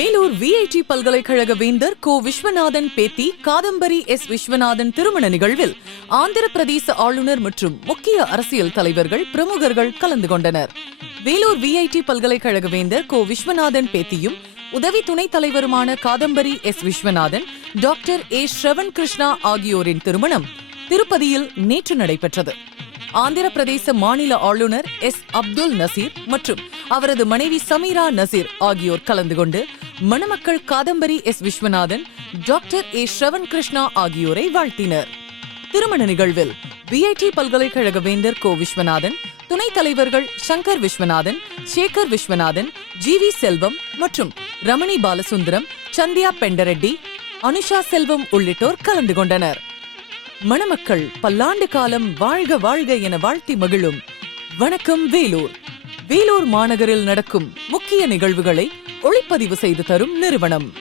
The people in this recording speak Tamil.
வேலூர் விஐடி பல்கலைக்கழக வேந்தர் கோ விஸ்வநாதன் பேத்தி காதம்பரி எஸ் விஸ்வநாதன் திருமண நிகழ்வில் ஆந்திர பிரதேச ஆளுநர் மற்றும் முக்கிய அரசியல் தலைவர்கள் பிரமுகர்கள் கலந்து கொண்டனர். வேலூர் விஐடி பல்கலைக்கழக வேந்தர் கோ விஸ்வநாதன் பேத்தியும் உதவி துணைத் தலைவருமான Kadambari S Viswanathan doctor A Sravan Krishna ஆகியோரின் திருமணம் திருப்பதியில் நேற்று நடைபெற்றது. ஆந்திர பிரதேச மாநில ஆளுநர் எஸ் அப்துல் நசீர் மற்றும் அவரது மனைவி சமீரா நசீர் ஆகியோர் கலந்து கொண்டு மணமக்கள் Kadambari S Viswanathan doctor A Sravan Krishna ஆகியோரை வாழ்த்தினர். திருமண நிகழ்வில் பிஐடி பல்கலைக்கழக வேந்தர் கோ விஸ்வநாதன் துணைத் தலைவர்கள் சங்கர் விஸ்வநாதன் சேகர் விஸ்வநாதன் ஜி வி செல்வம் மற்றும் ரமணி பாலசுந்தரம் சந்தியா பெண்டரெட்டி அனுஷா செல்வம் உள்ளிட்டோர் கலந்து கொண்டனர். மணமக்கள் பல்லாண்டு காலம் வாழ்க வாழ்க என வாழ்த்தி மகிழும். வணக்கம் வேலூர். வேலூர் மாநகரில் நடக்கும் முக்கிய நிகழ்வுகளை ஒளிப்பதிவு செய்து தரும் நிறுவனம்.